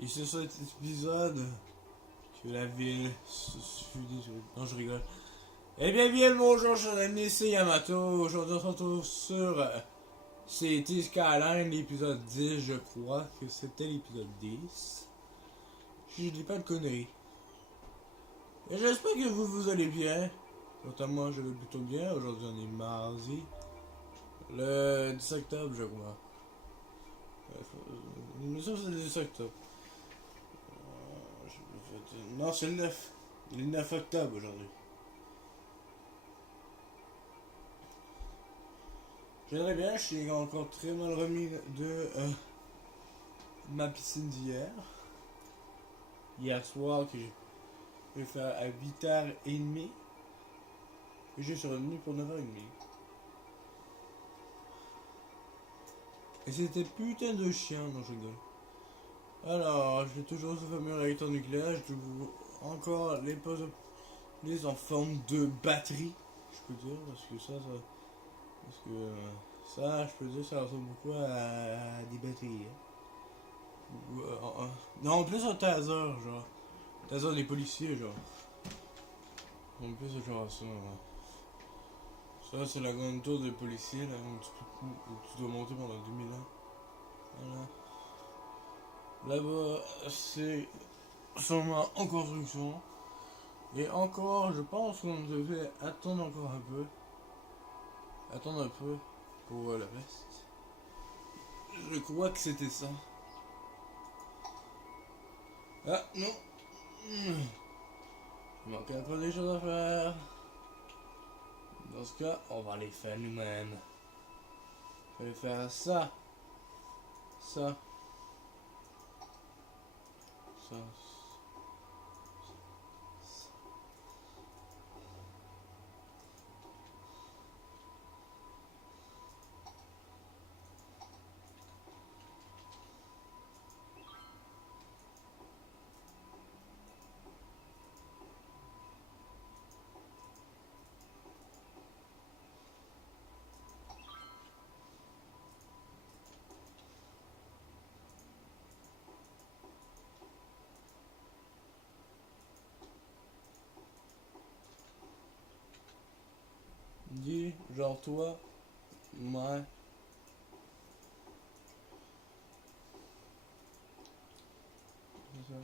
Et sur cet épisode, que la ville se fut détruite. Non, je rigole. Eh bien, bonjour, chers amis, c'est Yamato. Aujourd'hui, on se retrouve sur City Skyline, l'épisode 10, je crois que c'était l'épisode 10. Je dis pas de conneries. Et j'espère que vous allez bien. Quant à moi, je vais plutôt bien. Aujourd'hui, on est mardi. Le 10 octobre, je crois. L'émission, c'est le 10 octobre. Non, c'est le 9. Il est le 9 octobre aujourd'hui. J'aimerais bien, je suis encore très mal remis de ma piscine d'hier. Hier soir, que j'ai fait à 8h30. Et je suis revenu pour 9h30. Et c'était putain de chien, non je rigole. Alors, j'ai toujours ce fameux réacteur nucléaire, j'ai toujours encore les postes en forme de batterie, je peux dire, parce que ça, je peux dire, ça ressemble beaucoup à des batteries. Non, en plus un taser, genre. Taser des policiers, genre. En plus, c'est genre ça. Ça, c'est la grande tour des policiers, là, où tu dois monter pendant 2000 ans. Voilà. Là-bas, c'est sûrement en construction. Et encore, je pense qu'on devait attendre encore un peu. Attendre un peu pour le reste. Je crois que c'était ça. Ah, non. Il manque encore des choses à faire. Dans ce cas, on va les faire nous-mêmes. On va faire ça. Ça. Ça. Dis, genre toi, moi. C'est ça.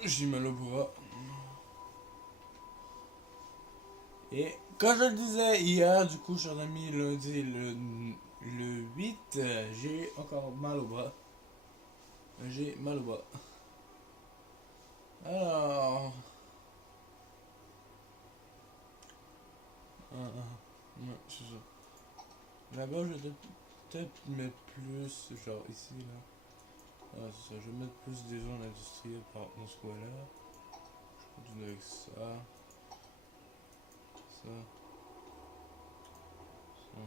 J'ai mal au bras. Et comme je le disais hier, du coup, chers amis, lundi, le 8, j'ai encore mal au bras. J'ai mal au bras. Alors. Ouais, c'est ça. Là-bas, je vais peut-être mettre plus, genre ici, là. Ah, c'est ça, je vais mettre plus des zones industrielles dans ce coin-là. Je continue avec ça. Ça. Ça.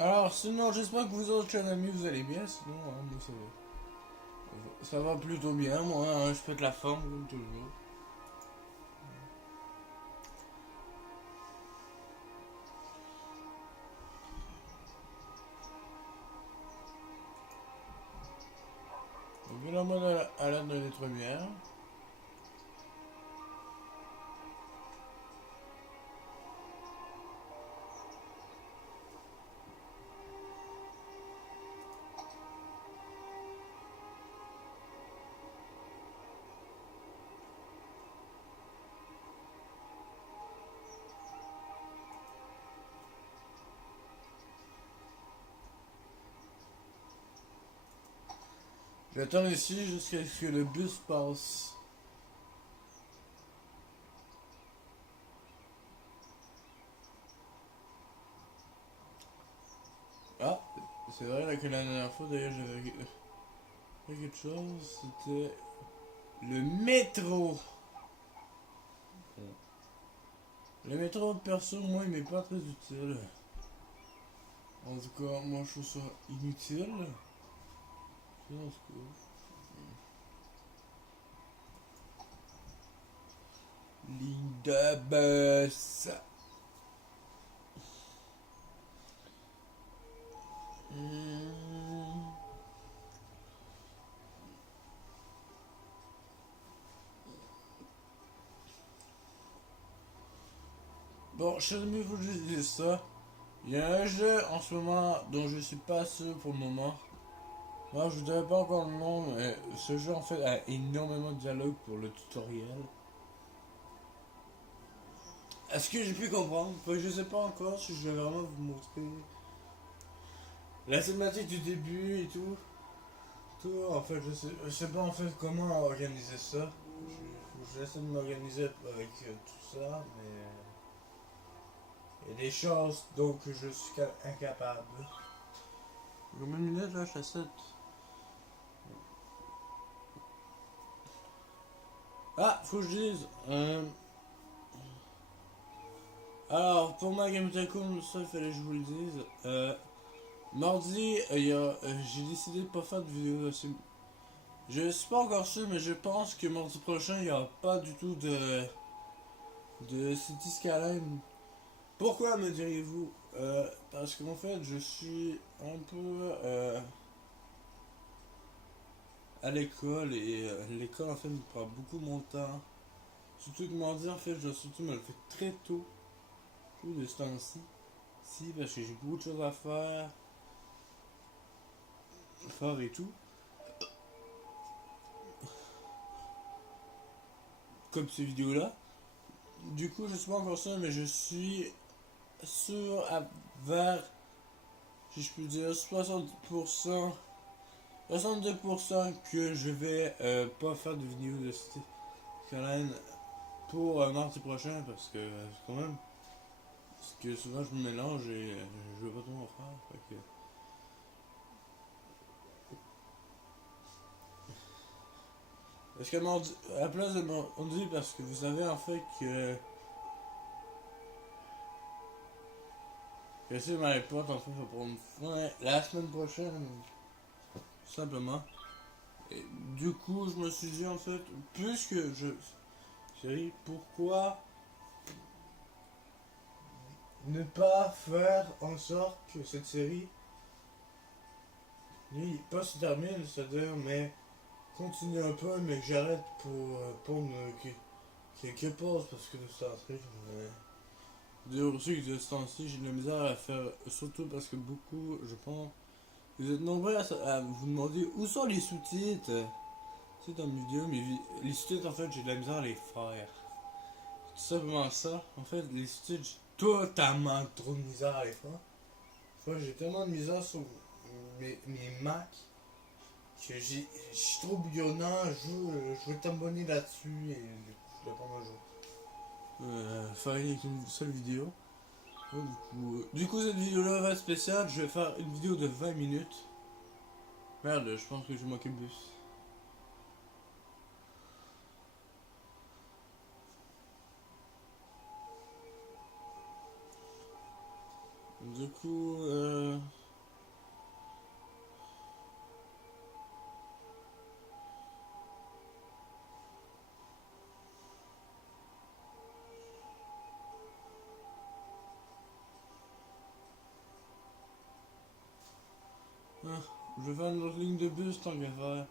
Alors, sinon, j'espère que vous autres, chers amis, vous allez bien. Sinon, moi, ça va. Ça va plutôt bien, moi. Je pète la forme, comme toujours. mets en mode alerte d'un être lumière. J'attends ici jusqu'à ce que le bus passe. Ah, c'est vrai là, que la dernière fois d'ailleurs j'avais fait quelque chose, c'était le métro. Le métro, perso, moi il m'est pas très utile. En tout cas, moi je trouve ça inutile. En tout cas. Ligne de bus. Bon, je sais mieux vous dire ça. Il y a un jeu en ce moment dont je suis pas sûr pour le moment. Moi, je ne dirais pas encore le nom, mais ce jeu en fait a énormément de dialogue pour le tutoriel. Est-ce que j'ai pu comprendre? Je sais pas encore si je vais vraiment vous montrer la cinématique du début et tout. Tout, en fait, je sais pas en fait comment organiser ça. J'essaie de m'organiser avec tout ça, mais il y a des choses donc je suis incapable. Combien de minutes là, je 7. Ah, faut que je dise. Alors, pour ma Game Tycoon, ça, il fallait que je vous le dise. Mardi, j'ai décidé de pas faire de vidéo là-dessus. Je suis pas encore sûr, mais je pense que mardi prochain, il n'y aura pas du tout de City Skyline. Pourquoi me direz-vous? Parce qu'en fait, je suis un peu à l'école et l'école en fait me prend beaucoup mon temps. Surtout que mardi, en fait, je dois surtout me le faire très tôt. Tout de ce temps-ci. Si, parce que j'ai beaucoup de choses à faire et tout. Comme ces vidéos-là. Du coup, je suis pas encore sûr, mais je suis sûr vers, si je peux dire, 60%, 62% que je vais pas faire de vidéo de City Skyline pour mardi prochain parce que quand même, parce que souvent je me mélange et je veux pas tout en faire. Fait que, parce que mardi, à la place de mardi, parce que vous savez en fait que si ma réponse en fait pour me faire la semaine prochaine, tout simplement. Et du coup, je me suis dit en fait, puisque je. Chérie, pourquoi ne pas faire en sorte que cette série pas se termine, c'est-à-dire, mais continue un peu, mais que j'arrête pour quelques pauses parce que de ce temps-ci, dire aussi que de ce temps-ci, j'ai de la misère à faire, surtout parce que beaucoup, je pense, vous êtes nombreux à vous demander où sont les sous-titres. C'est dans une vidéo, mais les sous-titres, en fait, j'ai de la misère à les faire. Tout simplement ça. En fait, les sous-titres, j'ai totalement trop de misère à les faire. Moi, j'ai tellement de misère sur mes Macs que je suis trop bouillonnant. Je veux t'abonner là-dessus et du coup, je le prends un jour. Faire avec une seule vidéo. Oh, du coup, cette vidéo-là va être spéciale. Je vais faire une vidéo de 20 minutes. Merde, je pense que je vais manquer le bus. Du coup, je vais faire une autre ligne de bus tant qu'à faire.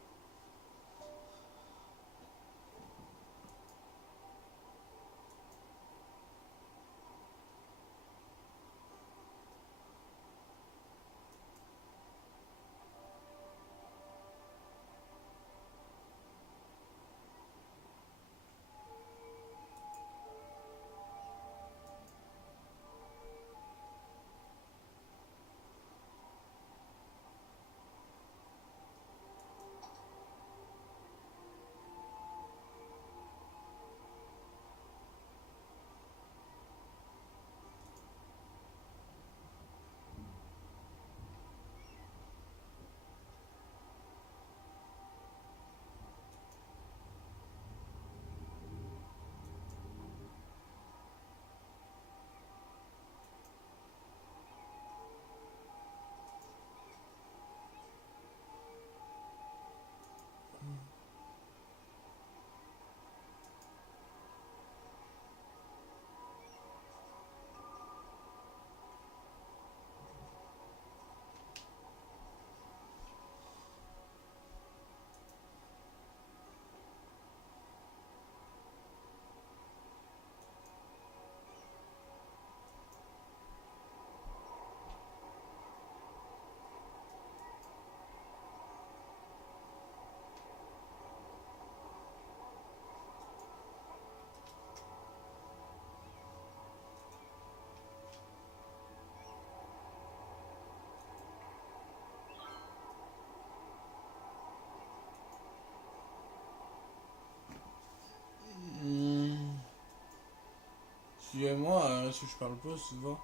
Excusez-moi, si je parle pas souvent.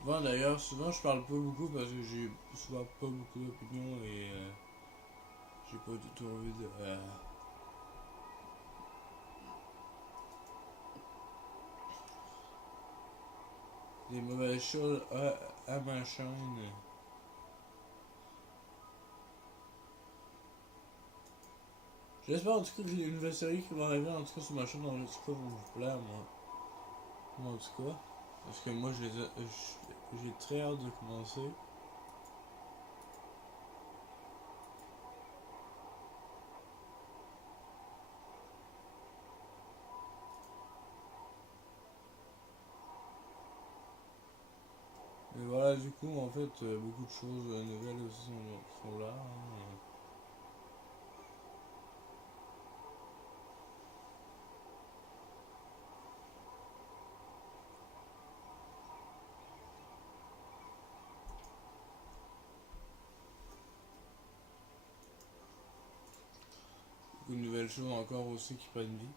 Souvent d'ailleurs, souvent je parle pas beaucoup parce que j'ai souvent pas beaucoup d'opinions et j'ai pas du tout envie de. Des mauvaises choses à ma chaîne. J'espère en tout cas que les nouvelles séries qui vont arriver en tout cas sur ma chaîne en tout cas vont vous plaire moi. Moi en tout cas. Parce que moi j'ai très hâte de commencer. Et voilà, du coup, en fait, beaucoup de choses nouvelles aussi sont là. Hein. Beaucoup de nouvelles choses encore aussi qui prennent vie.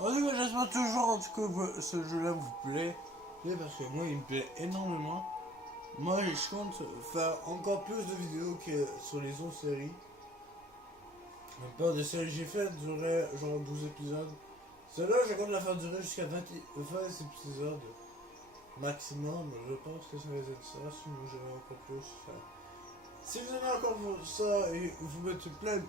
En tout cas, j'espère toujours en tout cas que ce jeu-là vous plaît. Parce que moi, il me plaît énormément. Moi, je compte faire encore plus de vidéos que sur les autres séries. La plupart des séries que j'ai faites duraient genre 12 épisodes. Celle-là, je compte la faire durer jusqu'à 20 épisodes maximum. Je pense que ça va être ça, sinon j'aurai encore plus. Enfin, si vous aimez encore ça et vous mettez plein de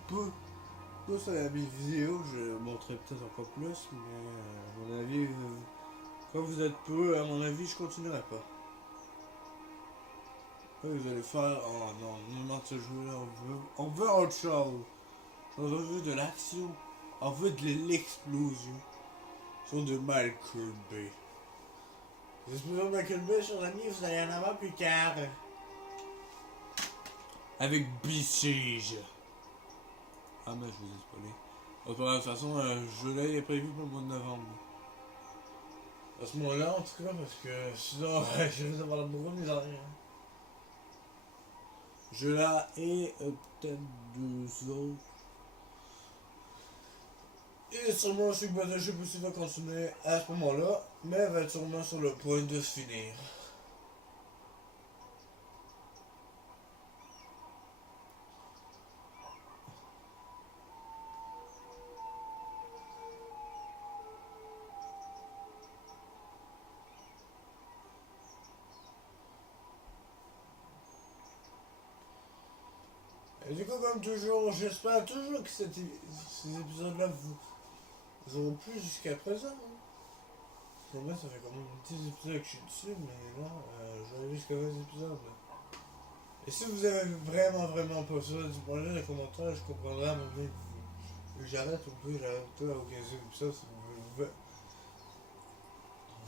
pouces à mes vidéos, je montrerai peut-être encore plus, mais à mon avis, quand vous êtes peu, à mon avis, je continuerai pas. Vous allez faire, oh non, non, ce jeu-là, on veut autre chose. On veut de l'action, on veut de l'explosion. Sur de Michael Bay. Les explosions de Michael Bay, chers amis, vous allez en avoir plus tard. Avec Besiege. Ah, mais je vous ai spoilé. De toute façon, je l'ai prévu pour le mois de novembre. À ce moment-là, en tout cas, parce que sinon, je vais avoir la bourre des arrières. Je la ai peut-être deux autres. Et sûrement, je sais pas si va continuer à ce moment-là, mais elle va être sûrement sur le point de se finir. Et du coup, comme toujours, j'espère toujours que ces épisodes-là vous auront plu jusqu'à présent. Hein. Pour moi, ça fait quand même 10 épisodes que je suis dessus, mais là, j'arrive jusqu'à 20 épisodes. Et si vous avez vraiment pas ça, dites-moi dans les commentaires, je comprendrai à un moment donné que j'arrête ou que j'arrête au 15e épisode si vous voulez.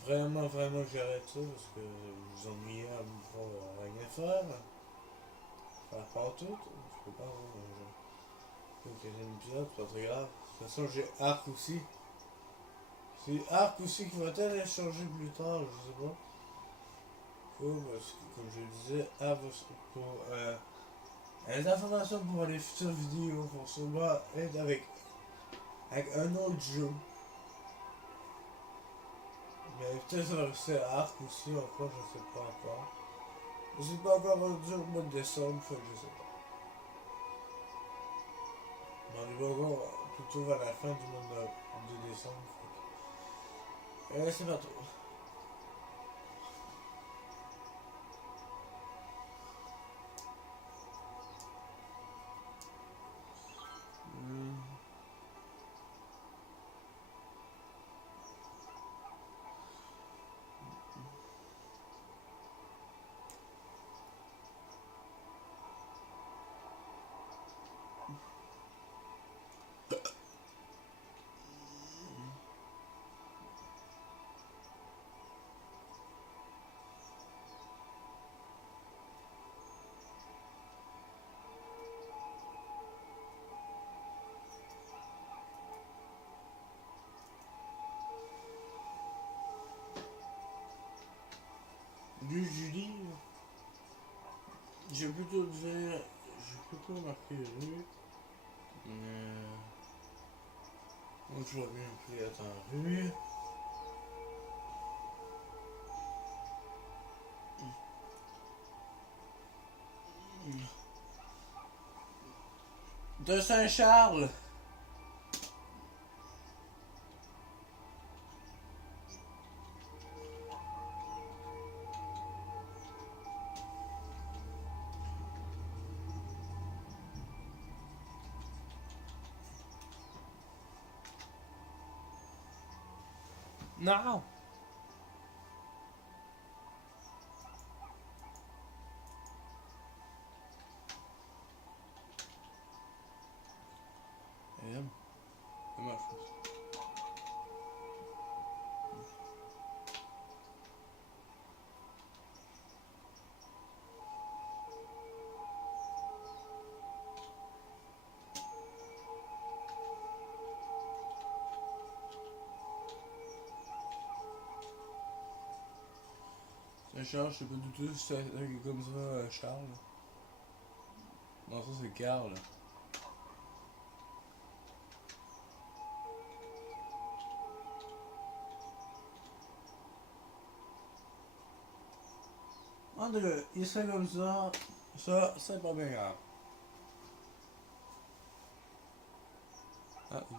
Vraiment que j'arrête ça parce que vous ennuyez à me voir rien faire. Faire pas tout, je peux pas avoir un 15e épisode, c'est pas très grave. De toute façon, j'ai Arc aussi. C'est Arc aussi qui va peut-être changer plus tard, je sais pas. Parce que, comme je le disais, pour les informations pour les futures vidéos vont sûrement être avec un autre jeu. Mais peut-être ça va rester Arc aussi encore, je sais pas encore. Je sais pas encore rendu au mois de décembre, fait que je sais pas. Mais on est encore plutôt vers la fin du mois de décembre. C'est pas trop. Du livre, j'ai plutôt marqué rue. Donc je vois bien plus attends rue. De Saint-Charles. Non. Comment je fais Saint-Charles, je sais pas du tout si c'est comme ça, Charles. Non, ça c'est Carl. En tout cas, il serait comme ça. Ça, c'est pas bien grave. Ah, oui.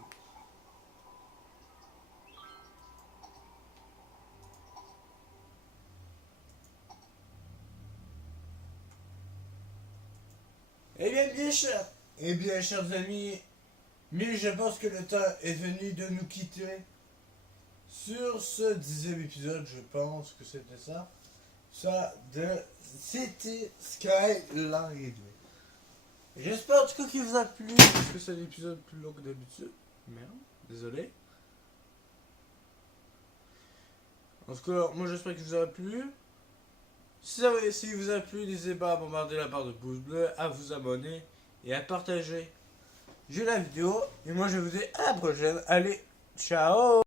Eh bien, chers amis, mais je pense que le temps est venu de nous quitter. Sur ce 10e épisode, je pense que c'était ça. Ça de City Skyline. J'espère en tout cas qu'il vous a plu, parce que c'est un épisode plus long que d'habitude. Merde, désolé. En tout cas, moi j'espère qu'il vous a plu. Si vous a plu, n'hésitez pas à bombarder la barre de pouce bleu, à vous abonner et à partager. J'ai la vidéo, et moi je vous dis à la prochaine. Allez, ciao!